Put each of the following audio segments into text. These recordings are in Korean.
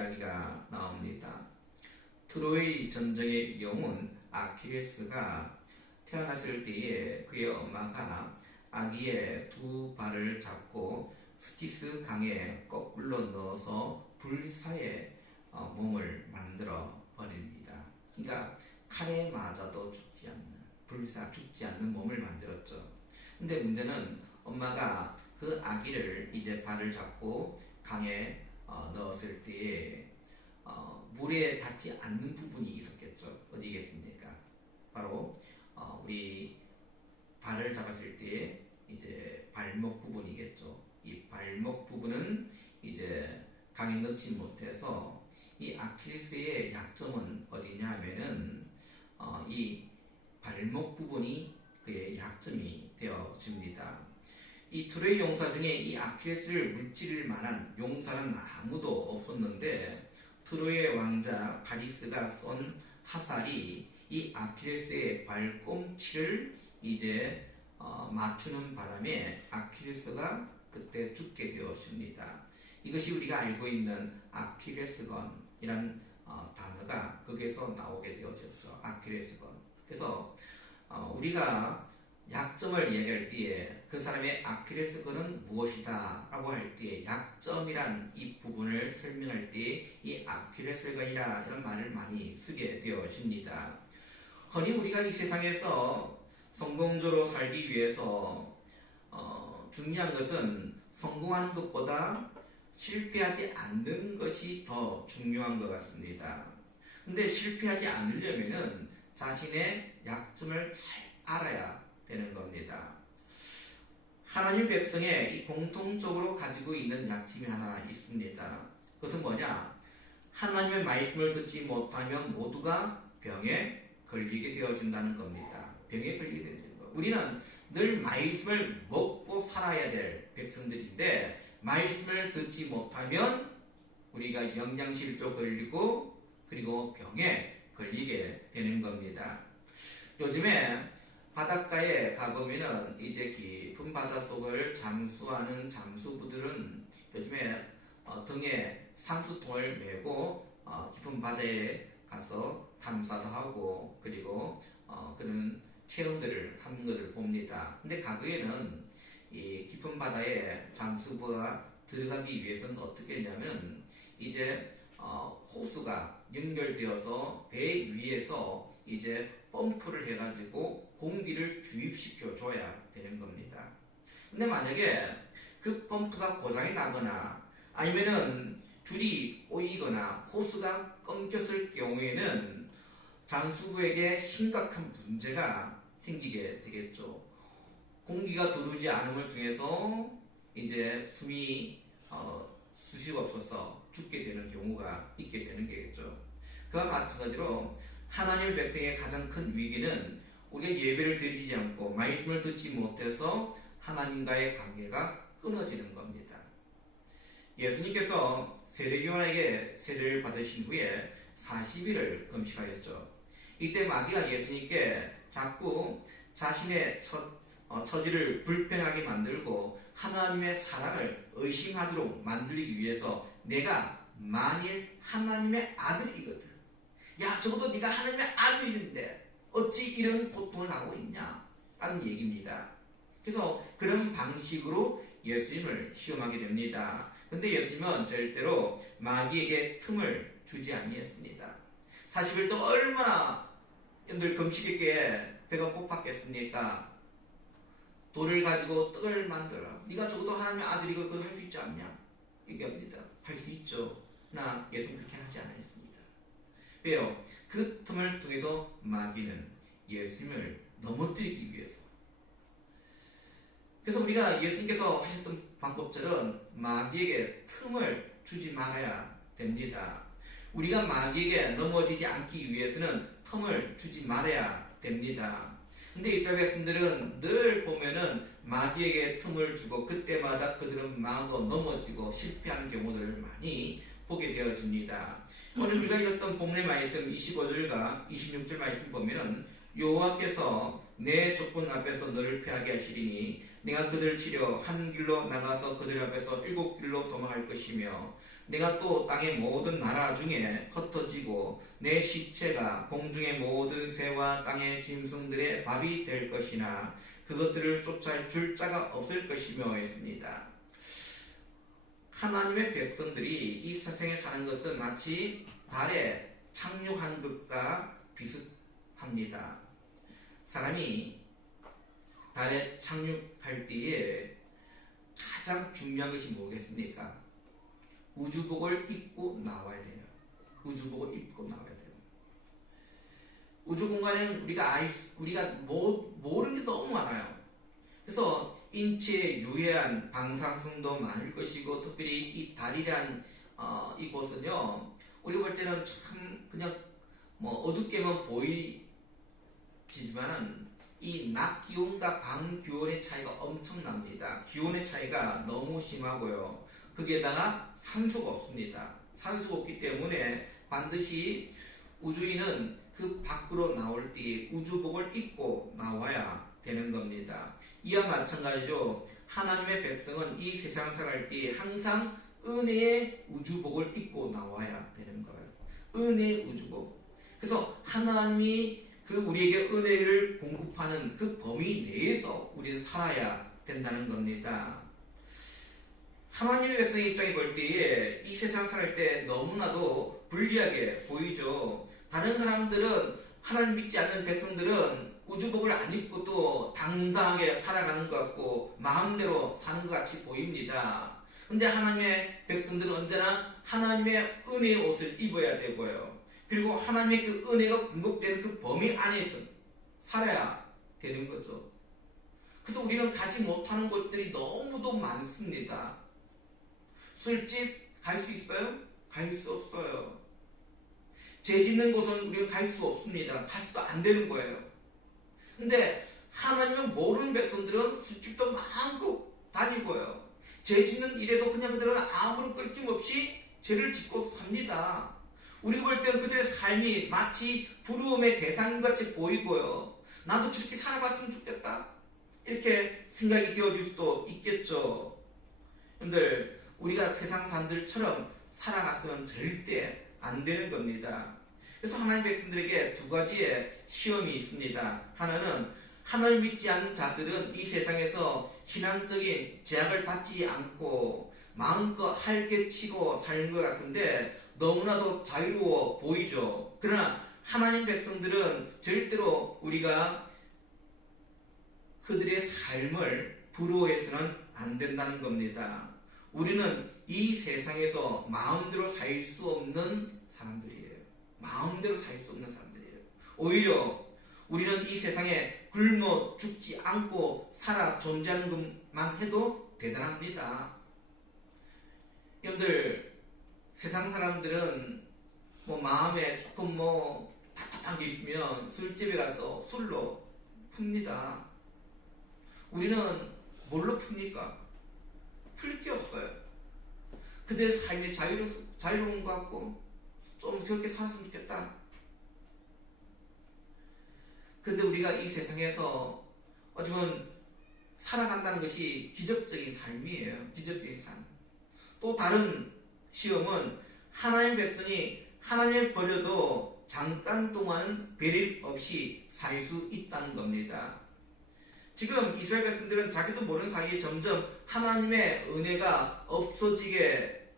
이야기가 나옵니다. 트로이 전쟁의 영웅 아킬레스가 태어났을 때에 그의 엄마가 아기의 두 발을 잡고 스티스 강에 거꾸로 넣어서 불사의 몸을 만들어 버립니다. 그러니까 칼에 맞아도 죽지 않는 몸을 만들었죠. 근데 문제는 엄마가 그 아기를 이제 발을 잡고 강에 넣었을 때에 물에 닿지 않는 부분이 있었겠죠. 어디겠습니까? 바로 우리 발을 잡았을 때 이제 발목 부분이겠죠. 이 발목 부분은 이제 강에 넣지 못해서 이 아킬레스의 약점은 어디냐 하면은 이 발목 부분이 그의 약점이 되어집니다. 이 트로이 용사 중에 이 아킬레스를 물찌를 만한 용사는 아무도 없었는데 트로이의 왕자 파리스가 쏜 화살이 이 아킬레스의 발꿈치를 이제 맞추는 바람에 아킬레스가 그때 죽게 되었습니다. 이것이 우리가 알고 있는 아킬레스건이란 단어가 거기에서 나오게 되어졌죠. 아킬레스건. 그래서 우리가 약점을 얘기할 때에 그 사람의 아킬레스건은 무엇이다 라고 할 때 약점이란 이 부분을 설명할 때 이 아킬레스건이라 이런 말을 많이 쓰게 되어집니다. 흔히 우리가 이 세상에서 성공적으로 살기 위해서 중요한 것은 성공하는 것보다 실패하지 않는 것이 더 중요한 것 같습니다. 근데 실패하지 않으려면은 자신의 약점을 잘 알아야 되는 겁니다. 하나님 백성의 이 공통적으로 가지고 있는 약점이 하나 있습니다. 그것은 뭐냐? 하나님의 말씀을 듣지 못하면 모두가 병에 걸리게 되어진다는 겁니다. 병에 걸리게 되는 거. 우리는 늘 말씀을 먹고 살아야 될 백성들인데 말씀을 듣지 못하면 우리가 영양실조 걸리고 그리고 병에 걸리게 되는 겁니다. 요즘에 바닷가에 가보면은 이제 깊은 바닷속을 잠수하는 잠수부들은 요즘에 등에 산수통을 메고 깊은 바다에 가서 탐사도 하고 그리고 그런 체험들을 하는 것을 봅니다. 근데 과거에는 이 깊은 바다에 잠수부가 들어가기 위해서는 어떻게 했냐면 이제 호수가 연결되어서 배 위에서 이제 펌프를 해가지고 공기를 주입시켜 줘야 되는 겁니다. 근데 만약에 그 펌프가 고장이 나거나 아니면은 줄이 꼬이거나 호수가 끊겼을 경우에는 잠수부에게 심각한 문제가 생기게 되겠죠. 공기가 들어오지 않음을 통해서 이제 숨이 수시가 없어서 죽게 되는 경우가 있게 되는 거겠죠. 그와 마찬가지로 하나님의 백성의 가장 큰 위기는 우리가 예배를 드리지 않고 말씀을 듣지 못해서 하나님과의 관계가 끊어지는 겁니다. 예수님께서 세례요한에게 세례를 받으신 후에 40일을 금식하였죠. 이때 마귀가 예수님께 자꾸 자신의 처지를 불편하게 만들고 하나님의 사랑을 의심하도록 만들기 위해서 내가 만일 하나님의 아들이거든. 야, 적어도 네가 하나님의 아들인데 어찌 이런 고통을 하고 있냐? 라는 얘기입니다. 그래서 그런 방식으로 예수님을 시험하게 됩니다. 근데 예수님은 절대로 마귀에게 틈을 주지 아니했습니다. 40일 동안 얼마나 여러분들 금식했기에 배가 고팠겠습니까? 돌을 가지고 떡을 만들어. 네가 적어도 하나님의 아들이고 그거 할 수 있지 않냐? 얘기합니다. 할 수 있죠. 나 예수님 그렇게 하지 않았습니다. 왜요? 그 틈을 통해서 마귀는 예수님을 넘어뜨리기 위해서. 그래서 우리가 예수님께서 하셨던 방법처럼 마귀에게 틈을 주지 말아야 됩니다. 우리가 마귀에게 넘어지지 않기 위해서는 틈을 주지 말아야 됩니다. 근데 이스라엘 백성들은 늘 보면은 마귀에게 틈을 주고 그때마다 그들은 마구 넘어지고 실패하는 경우들을 많이 보게 되어집니다. 오늘 우리가 읽었던 본문의 말씀 25절과 26절 말씀 보면은 여호와께서 내 적군 앞에서 너를 패하게 하시리니 내가 그들을 치려 한 길로 나가서 그들 앞에서 7길로 도망할 것이며 내가 또 땅의 모든 나라 중에 흩어지고 내 시체가 공중의 모든 새와 땅의 짐승들의 밥이 될 것이나 그것들을 쫓아줄 자가 없을 것이며 했습니다. 하나님의 백성들이 이 세상에 사는 것은 마치 달에 착륙한 것과 비슷합니다. 사람이 달에 착륙할 때에 가장 중요한 것이 뭐겠습니까? 우주복을 입고 나와야 돼요. 우주복을 입고 나와야 돼요. 우주 공간에는 우리가 모르는 게 너무 많아요. 그래서 인체에 유해한 방사성도 많을 것이고, 특별히 이 달이란 이곳은요, 우리 볼 때는 참 그냥 어둡게만 보이지만은 이 낮 기온과 밤 기온의 차이가 엄청납니다. 기온의 차이가 너무 심하고요. 거기에다가 산소가 없습니다. 산소가 없기 때문에 반드시 우주인은 그 밖으로 나올 때 우주복을 입고 나와야 되는 겁니다. 이와 마찬가지로 하나님의 백성은 이 세상 살아갈 때 항상 은혜의 우주복을 입고 나와야 되는 거예요. 은혜의 우주복. 그래서 하나님이 우리에게 은혜를 공급하는 그 범위 내에서 우리는 살아야 된다는 겁니다. 하나님의 백성의 입장에 볼 때에 이 세상 살아갈 때 너무나도 불리하게 보이죠. 다른 사람들은, 하나님 믿지 않는 백성들은 우주복을 안 입고 또 당당하게 살아가는 것 같고 마음대로 사는 것 같이 보입니다. 근데 하나님의 백성들은 언제나 하나님의 은혜의 옷을 입어야 되고요. 그리고 하나님의 그 은혜가 공급되는 그 범위 안에서 살아야 되는 거죠. 그래서 우리는 가지 못하는 것들이 너무도 많습니다. 술집 갈 수 있어요? 갈 수 없어요. 죄 짓는 곳은 우리가 갈 수 없습니다. 가서도 안 되는 거예요. 근데 하나님을 모르는 백성들은 술집도 마음껏 다니고요. 죄 짓는 일에도 그냥 그들은 아무런 끌낌 없이 죄를 짓고 삽니다. 우리가 볼 때는 그들의 삶이 마치 부러움의 대상같이 보이고요. 나도 저렇게 살아봤으면 좋겠다, 이렇게 생각이 되어질 수도 있겠죠. 여러분들, 우리가 세상 사람들처럼 살아가서는 절대 안 되는 겁니다. 그래서 하나님 백성들에게 두 가지의 시험이 있습니다. 하나는 하나님 믿지 않는 자들은 이 세상에서 신앙적인 제약을 받지 않고 마음껏 활개치고 사는 것 같은데 너무나도 자유로워 보이죠. 그러나 하나님 백성들은 절대로 우리가 그들의 삶을 부러워해서는 안 된다는 겁니다. 우리는 이 세상에서 마음대로 살 수 없는 사람들이에요. 마음대로 살 수 없는 사람들이에요. 오히려 우리는 이 세상에 굶어 죽지 않고 살아 존재하는 것만 해도 대단합니다. 여러분들, 세상 사람들은 마음에 조금 답답한 게 있으면 술집에 가서 술로 풉니다. 우리는 뭘로 풉니까? 풀 게 없어요. 그들의 삶이 자유로운 것 같고 좀 저렇게 살았으면 좋겠다. 근데 우리가 이 세상에서 어쩌면 살아간다는 것이 기적적인 삶이에요. 기적적인 삶. 또 다른 시험은 하나님 백성이 하나님을 버려도 잠깐 동안은 배립 없이 살 수 있다는 겁니다. 지금 이스라엘 백성들은 자기도 모르는 사이에 점점 하나님의 은혜가 없어지게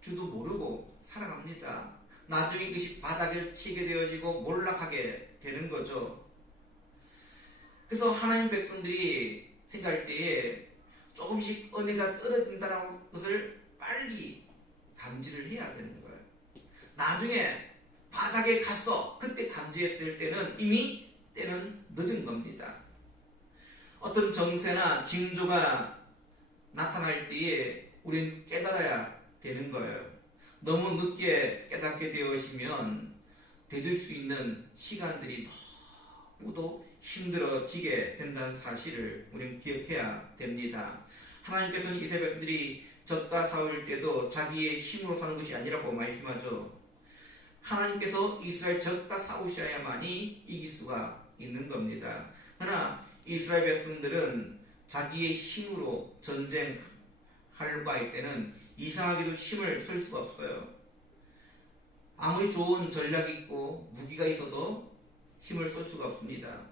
주도 모르고 살아갑니다. 나중에 이것이 바닥을 치게 되어지고 몰락하게 되는 거죠. 그래서 하나님 백성들이 생각할 때에 조금씩 은혜가 떨어진다는 것을 빨리 감지를 해야 되는 거예요. 나중에 바닥에 갔어, 그때 감지했을 때는 이미 때는 늦은 겁니다. 어떤 정세나 징조가 나타날 때에 우리는 깨달아야 되는 거예요. 너무 늦게 깨닫게 되어지면 되돌 수 있는 시간들이 너무도 힘들어지게 된다는 사실을 우리는 기억해야 됩니다. 하나님께서는 이스라엘 백성들이 젖과 싸울 때도 자기의 힘으로 사는 것이 아니라고 말씀하죠. 하나님께서 이스라엘 젖과 싸우셔야만이 이길 수가 있는 겁니다. 그러나 이스라엘 백성들은 자기의 힘으로 전쟁할 바일 때는 이상하게도 힘을 쓸 수가 없어요. 아무리 좋은 전략이 있고 무기가 있어도 힘을 쓸 수가 없습니다.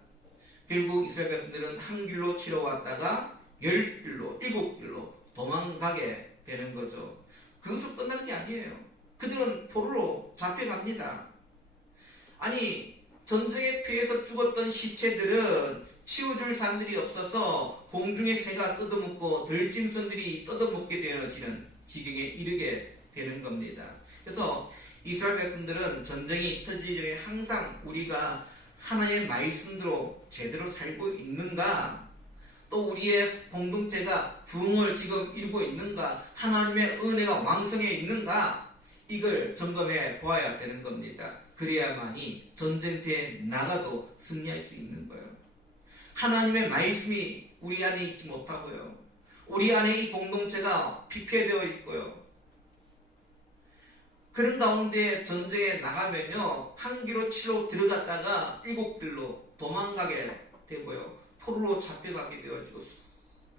결국 이스라엘 백성들은 한 길로 치러 왔다가 10길로, 7길로 도망가게 되는 거죠. 그것으로 끝나는 게 아니에요. 그들은 포로로 잡혀갑니다. 아니, 전쟁에 피해서 죽었던 시체들은 치워줄 사람들이 없어서 공중의 새가 뜯어먹고 들짐승들이 뜯어먹게 되어지는 지경에 이르게 되는 겁니다. 그래서 이스라엘 백성들은 전쟁이 터지기 전에 항상 우리가 하나님의 말씀대로 제대로 살고 있는가, 또 우리의 공동체가 부흥을 지금 이루고 있는가, 하나님의 은혜가 왕성해 있는가, 이걸 점검해 보아야 되는 겁니다. 그래야만이 전쟁터에 나가도 승리할 수 있는 거예요. 하나님의 말씀이 우리 안에 있지 못하고요, 우리 안에 이 공동체가 피폐되어 있고요, 그런 가운데 전쟁에 나가면요, 한 길로 치러 들어갔다가 7길로 도망가게 되고요, 포로로 잡혀가게 되어지고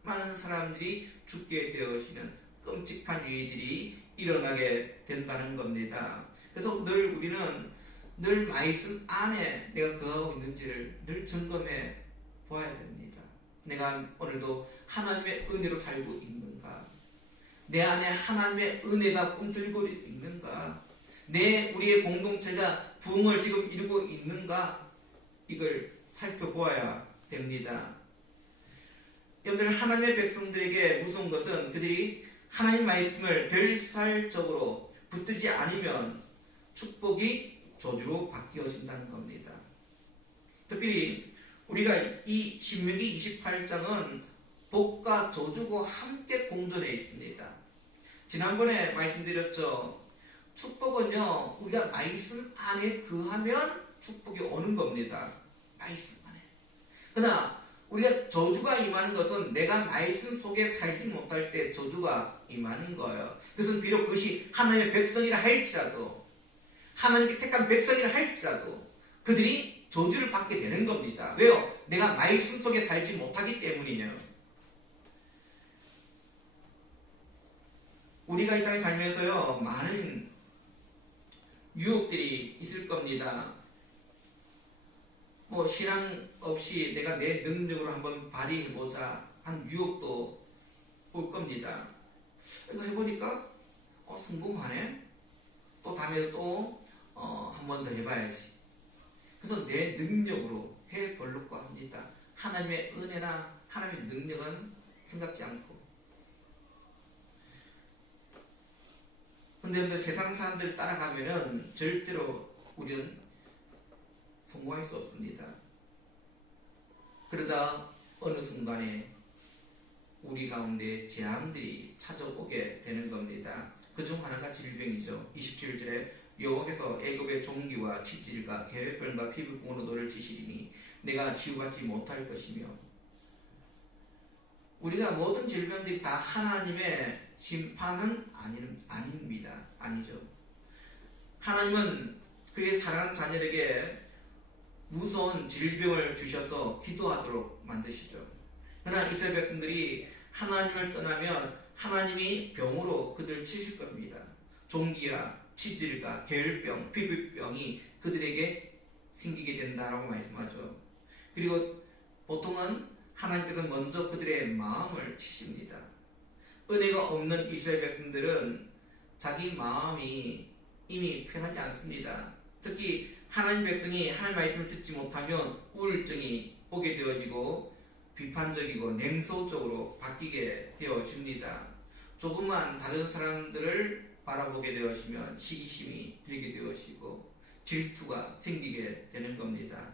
많은 사람들이 죽게 되어지는 끔찍한 일들이 일어나게 된다는 겁니다. 그래서 늘 우리는 늘 말씀 안에 내가 거하고 있는지를 늘 점검해 보아야 됩니다. 내가 오늘도 하나님의 은혜로 살고 있는가? 내 안에 하나님의 은혜가 꿈틀고 있는가? 우리의 공동체가 부흥을 지금 이루고 있는가? 이걸 살펴보아야 됩니다. 여러분들, 하나님의 백성들에게 무서운 것은 그들이 하나님 말씀을 별살적으로 붙들지 않으면 축복이 저주로 바뀌어진다는 겁니다. 특별히 우리가 이 신명기 28장은 복과 저주가 함께 공존해 있습니다. 지난번에 말씀드렸죠. 축복은요, 우리가 말씀 안에 거하면 축복이 오는 겁니다. 말씀 안에. 그러나 우리가 저주가 임하는 것은 내가 말씀 속에 살지 못할 때 저주가 임하는 거예요. 그것은 비록 그것이 하나님의 백성이라 할지라도, 하나님께 택한 백성이라 할지라도 그들이 저주를 받게 되는 겁니다. 왜요? 내가 말씀 속에 살지 못하기 때문이에요. 우리가 이 땅에 살면서요, 많은 유혹들이 있을 겁니다. 신앙 없이 내가 내 능력으로 한번 발휘해보자 한 유혹도 올 겁니다. 이거 해보니까 성공하네? 또 다음에 또 한 번 더 해봐야지. 그래서 내 능력으로 해보려고 합니다. 하나님의 은혜나 하나님의 능력은 생각지 않고. 근데 세상 사람들 따라가면은 절대로 우리는 성공할 수 없습니다. 그러다 어느 순간에 우리 가운데 재앙들이 찾아오게 되는 겁니다. 그중 하나가 질병이죠. 27절에 여호와께서 애굽의 종기와 칩질과 계획병과 피부병으로 너를 치시리니 내가 치유받지 못할 것이며, 우리가 모든 질병들이 다 하나님의 심판은 아닙니다. 아니죠. 하나님은 그의 사랑하는 자녀에게 무서운 질병을 주셔서 기도하도록 만드시죠. 그러나 이스라엘 백성들이 하나님을 떠나면 하나님이 병으로 그들을 치실 겁니다. 종기와 치질과 계열병, 피부병이 그들에게 생기게 된다라고 말씀하죠. 그리고 보통은 하나님께서 먼저 그들의 마음을 치십니다. 은혜가 없는 이스라엘 백성들은 자기 마음이 이미 편하지 않습니다. 특히 하나님 백성이 하나님 말씀을 듣지 못하면 우울증이 오게 되어지고 비판적이고 냉소적으로 바뀌게 되어집니다. 조금만 다른 사람들을 바라보게 되어지면 시기심이 들게 되어지고 질투가 생기게 되는 겁니다.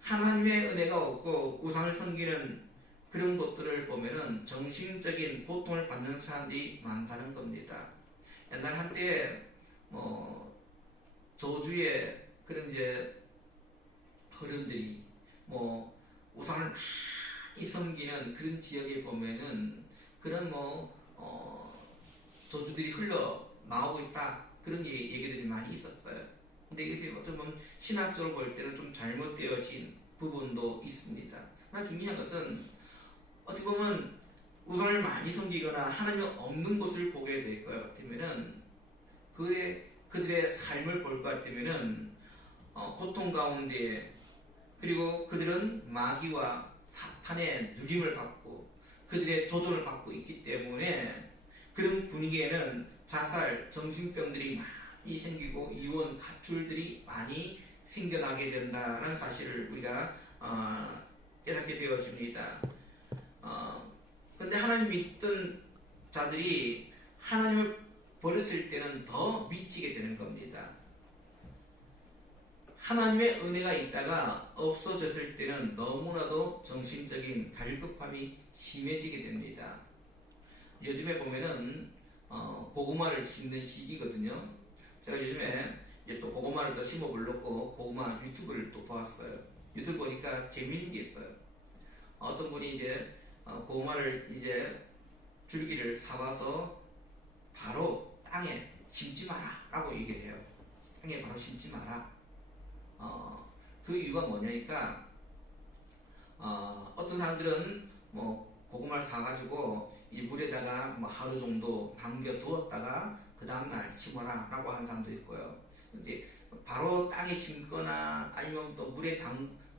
하나님의 은혜가 없고 우상을 섬기는 그런 것들을 보면은 정신적인 고통을 받는 사람들이 많다는 겁니다. 옛날 한때 저주의 그런 흐름들이 우상을 많이 섬기는 그런 지역에 보면은 그런 저주들이 흘러나오고 있다, 그런 얘기들이 많이 있었어요. 근데 이게 어떤 보면 신학적으로 볼 때는 좀 잘못되어진 부분도 있습니다. 하나 중요한 것은 어떻게 보면 우상을 많이 섬기거나 하나님 없는 곳을 보게 될 것 같으면은 그들의 삶을 볼 것 같으면은 고통 가운데, 그리고 그들은 마귀와 사탄의 누림을 받고 그들의 조종을 받고 있기 때문에 그런 분위기에는 자살, 정신병들이 많이 생기고 이혼, 가출들이 많이 생겨나게 된다는 사실을 우리가 깨닫게 되어집니다. 그런데 하나님 믿던 자들이 하나님을 버렸을 때는 더 미치게 되는 겁니다. 하나님의 은혜가 있다가 없어졌을 때는 너무나도 정신적인 갈급함이 심해지게 됩니다. 요즘에 보면은 고구마를 심는 시기거든요. 제가 요즘에 또 고구마를 더 심어보려고 고구마 유튜브를 또 보았어요. 유튜브 보니까 재미있는 게 있어요. 어떤 분이 이제 고구마를 이제 줄기를 사와서 바로 땅에 심지 마라 라고 얘기를 해요. 땅에 바로 심지 마라. 그 이유가 뭐냐니까 어떤 사람들은 뭐 고구마를 사가지고 이 물에다가 뭐 하루 정도 담겨 두었다가 그 다음날 심어라 라고 하는 사람도 있고요. 근데 바로 땅에 심거나 아니면 또 물에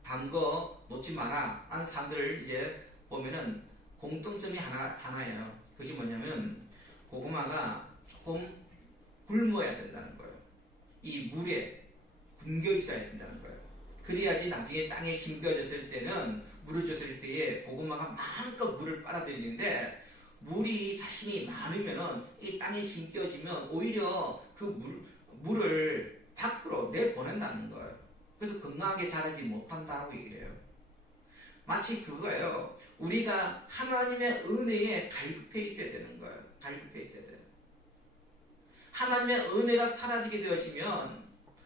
담궈 놓지 마라 하는 사람들을 이제 보면은 공통점이 하나예요. 그것이 뭐냐면 고구마가 조금 굶어야 된다는 거예요. 이 물에 굶겨 있어야 된다는 거예요. 그래야지 나중에 땅에 심겨졌을 때는 물을 줬을 때에 고구마가 마음껏 물을 빨아들이는데, 물이 자신이 많으면은 이 땅에 심겨지면 오히려 그 물을 밖으로 내보낸다는 거예요. 그래서 건강하게 자라지 못한다고 얘기를 해요. 마치 그거예요. 우리가 하나님의 은혜에 갈급해 있어야 되는 거예요. 갈급해 있어야 돼요. 하나님의 은혜가 사라지게 되어지면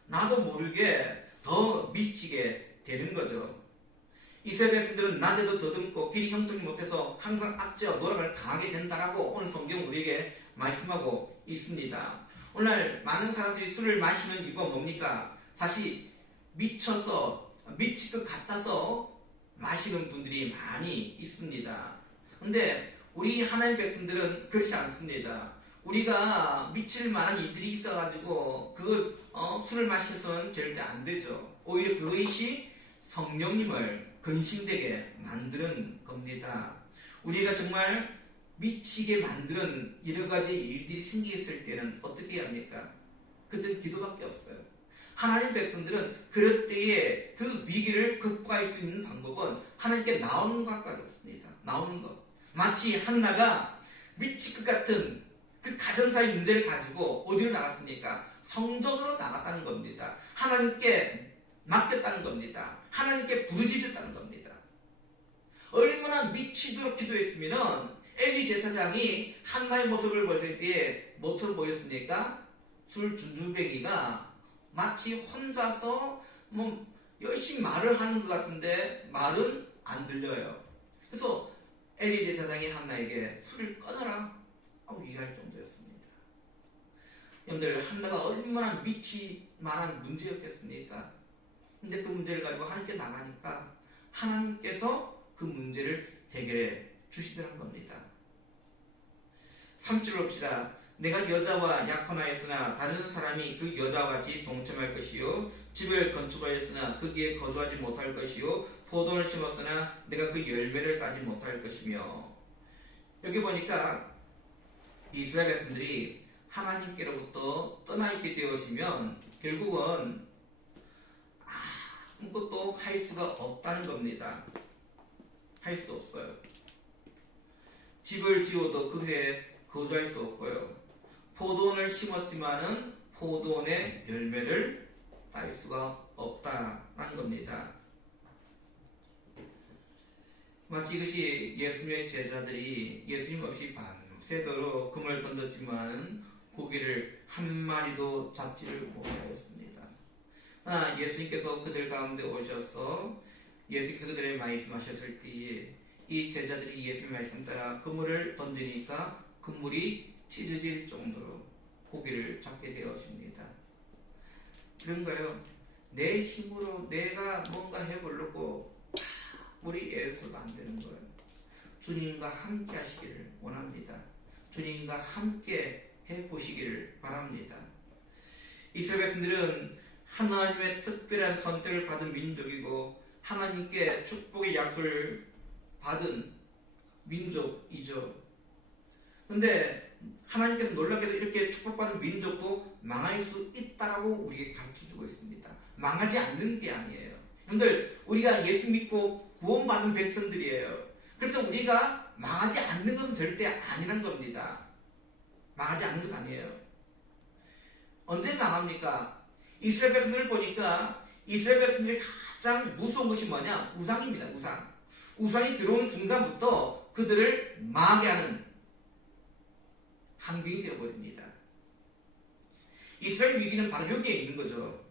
나도 모르게 더 미치게 되는 거죠. 이스라엘 백성들은 낮에도 더듬고 길이 형통이 못해서 항상 악재와 노력을 당하게 된다라고 오늘 성경 우리에게 말씀하고 있습니다. 오늘 많은 사람들이 술을 마시는 이유가 뭡니까? 사실 미쳐서 미칠 것 같아서 마시는 분들이 많이 있습니다. 근데 우리 하나님 백성들은 그렇지 않습니다. 우리가 미칠 만한 이들이 있어가지고 술을 마셔서는 절대 안 되죠. 오히려 그것이 성령님을 근심되게 만드는 겁니다. 우리가 정말 미치게 만드는 여러 가지 일들이 생겼을 때는 어떻게 해야 합니까? 그때는 기도밖에 없어요. 하나님 백성들은 그럴 때에 그 위기를 극복할 수 있는 방법은 하나님께 나오는 것밖에 없습니다. 나오는 것. 마치 한나가 미칠 것 같은 그 가정사의 문제를 가지고 어디로 나갔습니까? 성전으로 나갔다는 겁니다. 하나님께 맡겼다는 겁니다. 하나님께 부르짖었다는 겁니다. 얼마나 미치도록 기도했으면 엘리 제사장이 한나의 모습을 봤을 때에 뭐처럼 보였습니까? 술 준주뱅이가 마치 혼자서 열심히 말을 하는 것 같은데 말은 안 들려요. 그래서 엘리 제사장이 한나에게 술을 꺼내라 하고 얘기할 정도였습니다. 여러분들, 한나가 얼마나 미칠 만한 문제였겠습니까? 근데 그 문제를 가지고 하나님께 나가니까 하나님께서 그 문제를 해결해 주시더란 겁니다. 3절 봅시다. 내가 여자와 약혼하였으나 다른 사람이 그 여자와 같이 동참할 것이요, 집을 건축하였으나 거기에 거주하지 못할 것이요, 포도를 심었으나 내가 그 열매를 따지 못할 것이며. 여기 보니까 이스라엘 백성들이 하나님께로부터 떠나 있게 되어지면 결국은 아무것도 할 수가 없다는 겁니다. 할 수 없어요. 집을 지어도 그에 거주할 수 없고요. 포도원을 심었지만은 포도원의 열매를 딸 수가 없다는 겁니다. 마치 이것이 예수님의 제자들이 예수님 없이 밤새도록 금을 던졌지만 고기를 한 마리도 잡지를 못하였습니다. 그러나 예수님께서 그들 가운데 오셔서 예수님께서 그들에게 말씀하셨을 때에 이 제자들이 예수님의 말씀 따라 그물을 던지니까 그물이 찢어질 정도로 고기를 잡게 되어집니다. 그런 거예요. 내 힘으로 내가 뭔가 해보려고 우리 애써도 안 되는 거예요. 주님과 함께 하시기를 원합니다. 주님과 함께 해보시기를 바랍니다. 이스라엘 백성들은 하나님의 특별한 선택을 받은 민족이고 하나님께 축복의 약속을 받은 민족이죠. 그런데 하나님께서 놀랍게도 이렇게 축복받은 민족도 망할 수 있다라고 우리에게 가르쳐주고 있습니다. 망하지 않는 게 아니에요. 여러분들, 우리가 예수 믿고 구원받은 백성들이에요. 그래서 우리가 망하지 않는 것은 절대 아니란 겁니다. 망하지 않는 것은 아니에요. 언제 망합니까? 이스라엘 백성들을 보니까 이스라엘 백성들이 가장 무서운 것이 뭐냐? 우상입니다. 우상. 우상이 들어온 순간부터 그들을 망하게 하는 환경이 되어버립니다. 이스라엘 위기는 바로 여기에 있는 거죠.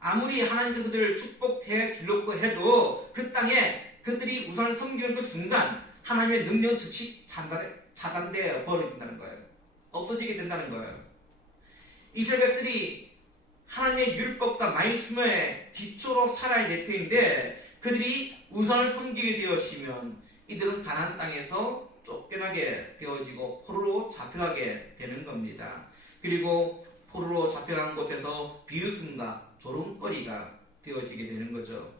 아무리 하나님께서 그들을 축복해 주려고 해도 그 땅에 그들이 우상을 섬기는 그 순간 하나님의 능력은 즉시 차단되어 버린다는 거예요. 없어지게 된다는 거예요. 이스라엘 백성들이 하나님의 율법과 말씀의 기초로 살아야 될 텐데 그들이 우상을 섬기게 되었으면 이들은 가나안 땅에서 쫓겨나게 되어지고 포로로 잡혀가게 되는 겁니다. 그리고 포로로 잡혀간 곳에서 비웃음과 조롱거리가 되어지게 되는 거죠.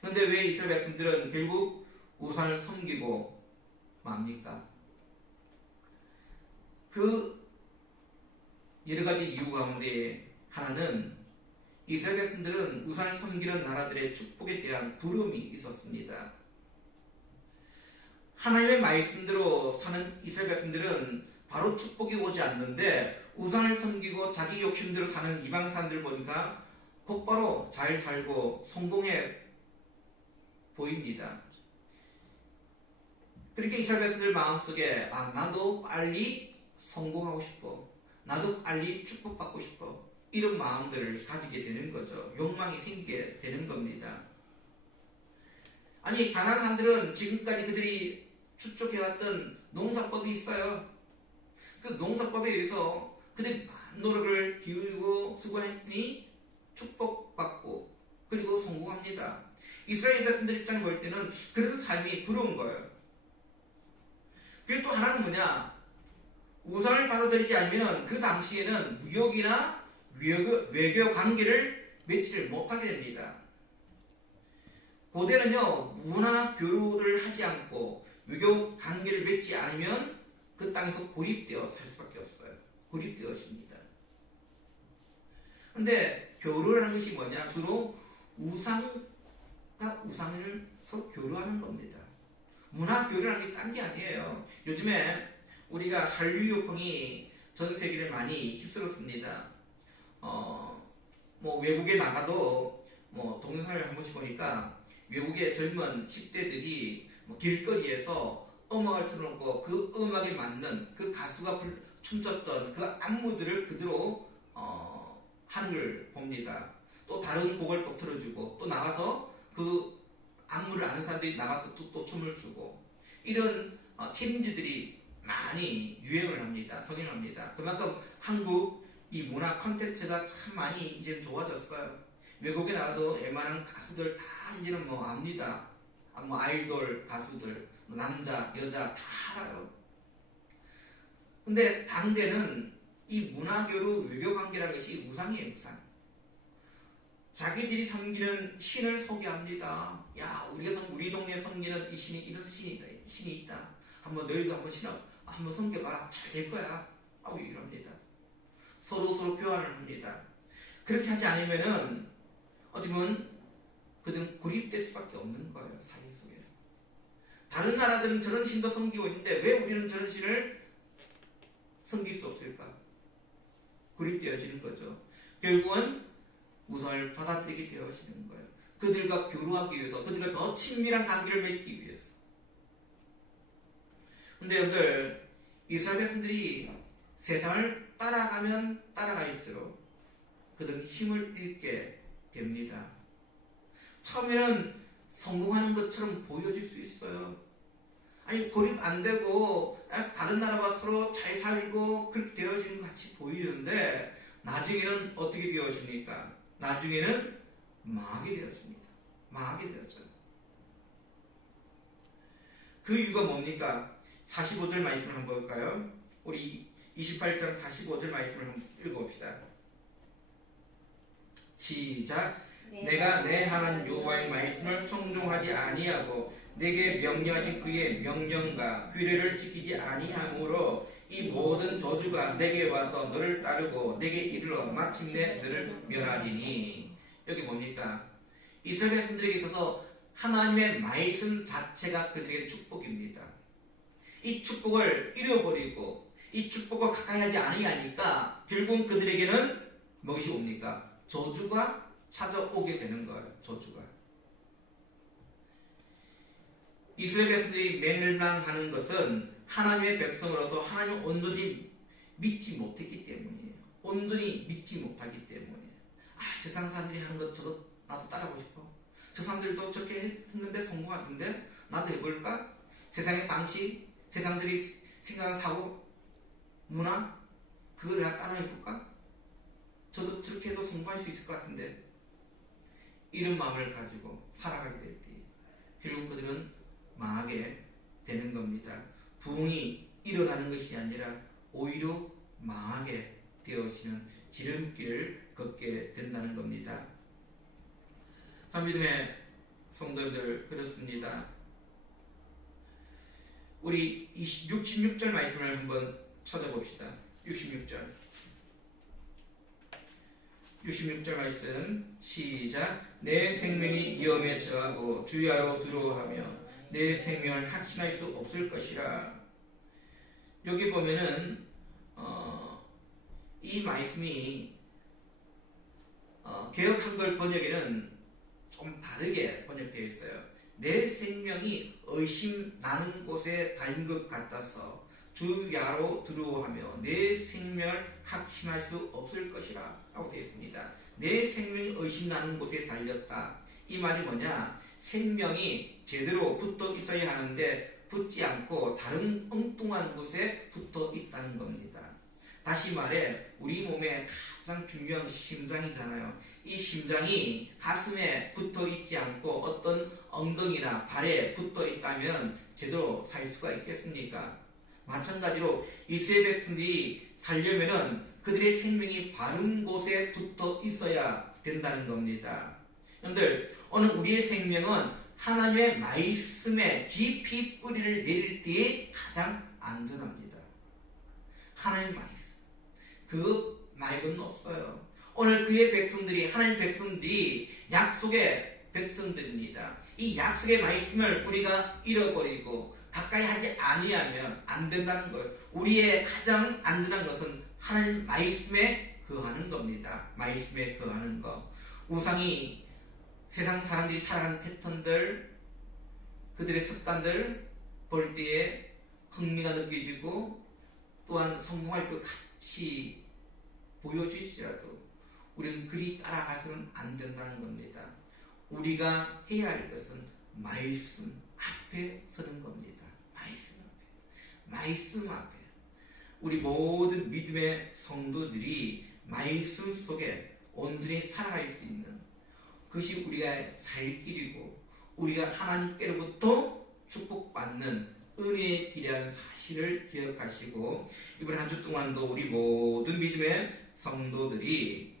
그런데 왜 이스라엘 백성들은 결국 우상을 섬기고 맙니까? 그 여러 가지 이유 가운데 하나는 이스라엘 백성들은 우상을 섬기는 나라들의 축복에 대한 두려움이 있었습니다. 하나님의 말씀대로 사는 이스라엘 백성들은 바로 축복이 오지 않는데 우상을 섬기고 자기 욕심대로 사는 이방 사람들 보니까 곧바로 잘 살고 성공해 보입니다. 그렇게 이스라엘 백성들 마음속에 나도 빨리 성공하고 싶어. 나도 빨리 축복받고 싶어. 이런 마음들을 가지게 되는 거죠. 욕망이 생기게 되는 겁니다. 아니 가나안 사람들은 지금까지 그들이 추적해왔던 농사법이 있어요. 그 농사법에 의해서 그들이 많은 노력을 기울이고 수고했으니 축복받고 그리고 성공합니다. 이스라엘 백성들 입장에 볼 때는 그런 삶이 부러운 거예요. 그리고 또 하나는 뭐냐? 우상을 받아들이지 않으면 그 당시에는 무역이나 외교 관계를 맺지를 못하게 됩니다. 고대는요, 문화 교류를 하지 않고 외교 관계를 맺지 않으면 그 땅에서 고립되어 살 수밖에 없어요. 고립되어집니다. 근데 교류라는 것이 뭐냐? 주로 우상과 우상을 서로 교류하는 겁니다. 문화 교류라는 것이 딴 게 아니에요. 요즘에 우리가 한류 요풍이 전 세계를 많이 휩쓸었습니다. 뭐 외국에 나가도 뭐 동영상을 한 번씩 보니까 외국의 젊은 10대들이 뭐 길거리에서 음악을 틀어놓고 그 음악에 맞는 그 가수가 춤췄던 그 안무들을 그대로 하는 걸 봅니다. 또 다른 곡을 또 틀어주고 또 나가서 그 안무를 아는 사람들이 나가서 또 춤을 추고 이런 챌린지들이 많이 유행을 합니다. 성행합니다. 그만큼 한국 이 문화 콘텐츠가 참 많이 이제 좋아졌어요. 외국에 나가도 웬만한 가수들 다 이제는 뭐 압니다. 뭐 아이돌 가수들, 뭐 남자, 여자 다 알아요. 근데 당대는 이 문화교류 외교관계라는 것이 우상이에요, 우상. 자기들이 섬기는 신을 소개합니다. 야, 우리 동네에 섬기는 이 신이 이런 신이 있다. 한번 너희도 한번 섬겨봐. 잘 될 거야. 하고 얘기를 합니다. 서로 교환을 합니다. 그렇게 하지 않으면은 어떻게 보면 그들은 고립될 수밖에 없는 거예요. 사회 속에. 다른 나라들은 저런 신도 섬기고 있는데 왜 우리는 저런 신을 섬길 수 없을까? 고립되어지는 거죠. 결국은 우상을 받아들이게 되어지는 거예요. 그들과 교류하기 위해서, 그들과 더 친밀한 관계를 맺기 위해서. 근데 여러분들, 이스라엘 백성들이 세상을 따라가면 따라갈수록 그들은 힘을 잃게 됩니다. 처음에는 성공하는 것처럼 보여질 수 있어요. 아니 고립 안 되고 다른 나라와 서로 잘 살고 그렇게 되어지는 것 같이 보이는데 나중에는 어떻게 되어집니까? 나중에는 망하게 되어집니다. 망하게 되어져요. 그 이유가 뭡니까? 45절 말씀을 한번 볼까요? 우리 28장 45절 말씀을 한번 읽어봅시다. 시작. 내가 내 하나님 여호와의 말씀을 청종하지 아니하고 내게 명령하신 그의 명령과 규례를 지키지 아니하므로 이 모든 저주가 내게 와서 너를 따르고 내게 이르러 마침내 너를 멸하리니. 여기 뭡니까? 이스라엘 백성들에게 있어서 하나님의 말씀 자체가 그들에게 축복입니다. 이 축복을 잃어버리고 이 축복과 가까이 하지 않으니까 결국 그들에게는 무엇이 옵니까? 저주가 찾아오게 되는 거예요. 저주가. 이스라엘 백성들이 멸망하는 것은 하나님의 백성으로서 하나님을 온전히 믿지 못했기 때문이에요. 온전히 믿지 못하기 때문에. 세상 사람들이 하는 것 저도 나도 따라하고 싶어. 저 사람들도 저렇게 했는데 성공하던데 나도 해볼까? 세상의 방식, 세상들이 생각하는 사고, 문화, 그걸 내가 따라해볼까? 저도 저렇게 해도 성공할 수 있을 것 같은데. 이런 마음을 가지고 살아가게 될 때 결국 그들은 망하게 되는 겁니다. 부흥이 일어나는 것이 아니라 오히려 망하게 되어지는 지름길을 걷게 된다는 겁니다. 믿음의 성도들, 그렇습니다. 우리 66절 말씀을 한번 찾아봅시다. 66절 말씀 시작. 내 생명이 위험에 처하고 주야로 두려워하며 내 생명을 확신할 수 없을 것이라. 여기 보면은 이 말씀이 개역 한글 번역에는 좀 다르게 번역되어 있어요. 내 생명이 의심 나는 곳에 달린 것 같아서 주야로 두려워하며 내 생명을 확신할 수 없을 것이라 하고 되어 있습니다. 내 생명이 의심 나는 곳에 달렸다. 이 말이 뭐냐? 생명이 제대로 붙어 있어야 하는데 붙지 않고 다른 엉뚱한 곳에 붙어 있다는 겁니다. 다시 말해 우리 몸의 가장 중요한 심장이잖아요. 이 심장이 가슴에 붙어 있지 않고 어떤 엉덩이나 발에 붙어 있다면 제대로 살 수가 있겠습니까? 마찬가지로 이스라엘 백성들이 살려면은 그들의 생명이 바른 곳에 붙어 있어야 된다는 겁니다. 여러분들, 오늘 우리의 생명은 하나님의 말씀에 깊이 뿌리를 내릴 때에 가장 안전합니다. 하나님의 말씀. 그 말고는 없어요. 오늘 그의 백성들이, 하나님 백성들이 약속의 백성들입니다. 이 약속의 말씀을 우리가 잃어버리고 가까이 하지 아니하면 안 된다는 거예요. 우리의 가장 안전한 것은 하나님 말씀에 거하는 겁니다. 말씀에 거하는 것. 우상이 세상 사람들이 살아가는 패턴들, 그들의 습관들 볼 때에 흥미가 느껴지고 또한 성공할 것 같이 보여주시더라도 우리는 그리 따라가서는 안 된다는 겁니다. 우리가 해야 할 것은 말씀 앞에 서는 겁니다. 말씀 앞에. 우리 모든 믿음의 성도들이 말씀 속에 온전히 살아갈 수 있는 그것이 우리가 살 길이고 우리가 하나님께로부터 축복받는 은혜의 길이라는 사실을 기억하시고 이번 한 주 동안도 우리 모든 믿음의 성도들이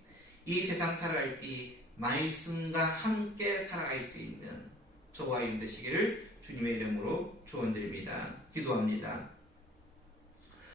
이 세상 살아갈 때 말씀과 함께 살아갈 수 있는 저와 여러분 되시기를 주님의 이름으로 축원드립니다. 기도합니다.